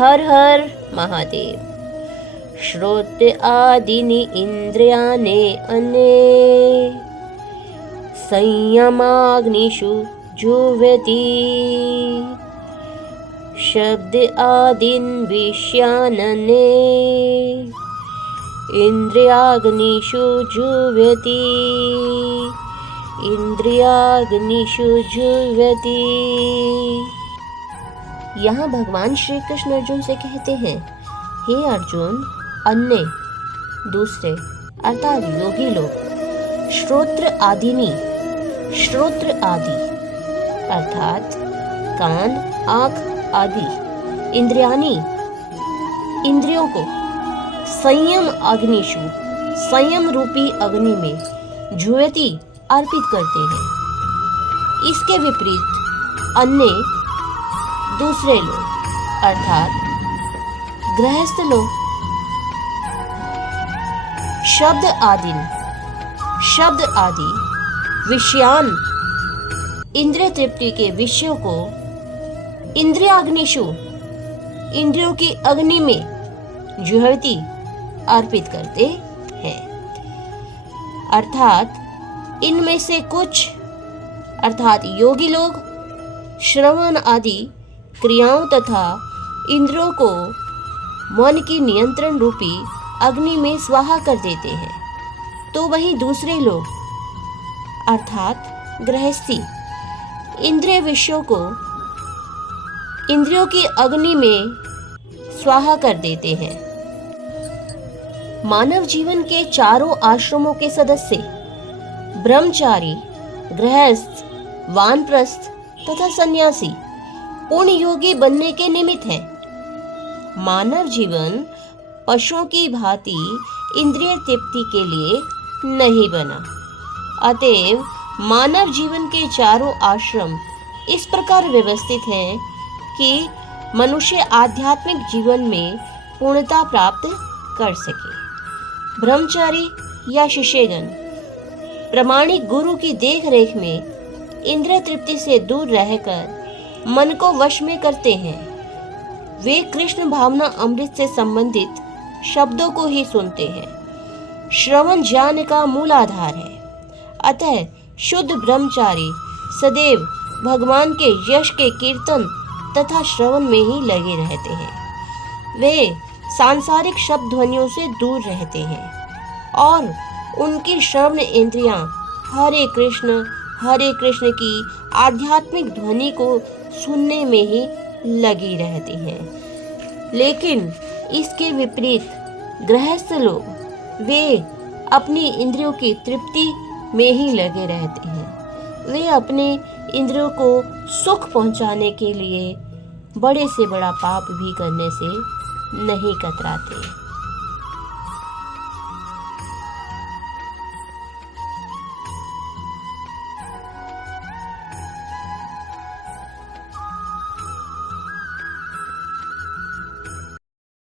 हर हर महादेव। श्रोत्र आदीनि इंद्रियाणि अन्ये संयमाग्निषु जुह्वति। शब्द आदीन् विषयानने इंद्रियाग्निषु जुह्वति। इंद्रियाग्निषु जुह्वति। यहाँ भगवान श्री कृष्ण अर्जुन से कहते हैं, हे अर्जुन, अन्य दूसरे अर्थात योगी लोग, श्रोत्र आदिनी, श्रोत्र आदि अर्थात कान, आँख आदि, इंद्रियानी इंद्रियों को, संयम अग्निषु संयम रूपी अग्नि में जुह्वति अर्पित करते हैं। इसके विपरीत अन्य दूसरे लोग अर्थात गृहस्थ लोग शब्द आदि विषयान इंद्रिय तृप्ति के विषयों को इंद्रियाग्निषु इंद्रियों की अग्नि में जुह्वति अर्पित करते हैं। अर्थात इनमें से कुछ अर्थात योगी लोग श्रवण आदि क्रियाओं तथा इंद्रियों को मन की नियंत्रण रूपी अग्नि में स्वाहा कर देते हैं, तो वहीं दूसरे लोग अर्थात गृहस्थी इंद्रिय विषयों को इंद्रियों की अग्नि में स्वाहा कर देते हैं। मानव जीवन के चारों आश्रमों के सदस्य ब्रह्मचारी, गृहस्थ, वानप्रस्थ तथा सन्यासी पूर्ण योगी बनने के निमित्त है। मानव जीवन पशुओं की भांति इंद्रिय तृप्ति के लिए नहीं बना। अतएव मानव जीवन के चारों आश्रम इस प्रकार व्यवस्थित हैं कि मनुष्य आध्यात्मिक जीवन में पूर्णता प्राप्त कर सके। ब्रह्मचारी या शिष्यगण प्रामाणिक गुरु की देखरेख में इंद्रिय तृप्ति से दूर रहकर मन को वश में करते हैं। वे कृष्ण भावना अमृत से संबंधित शब्दों को ही सुनते हैं। श्रवण ज्ञान का मूल आधार है। अतः शुद्ध ब्रह्मचारी सदैव भगवान के यश के कीर्तन तथा श्रवण में ही लगे रहते हैं। वे सांसारिक शब्द ध्वनियों से दूर रहते हैं और उनकी श्रवण इंद्रियां हरे कृष्ण की आध्यात्मिक ध्वनि को सुनने में ही लगी रहती हैं। लेकिन इसके विपरीत गृहस्थ लोग वे अपनी इंद्रियों की तृप्ति में ही लगे रहते हैं। वे अपने इंद्रियों को सुख पहुंचाने के लिए बड़े से बड़ा पाप भी करने से नहीं कतराते।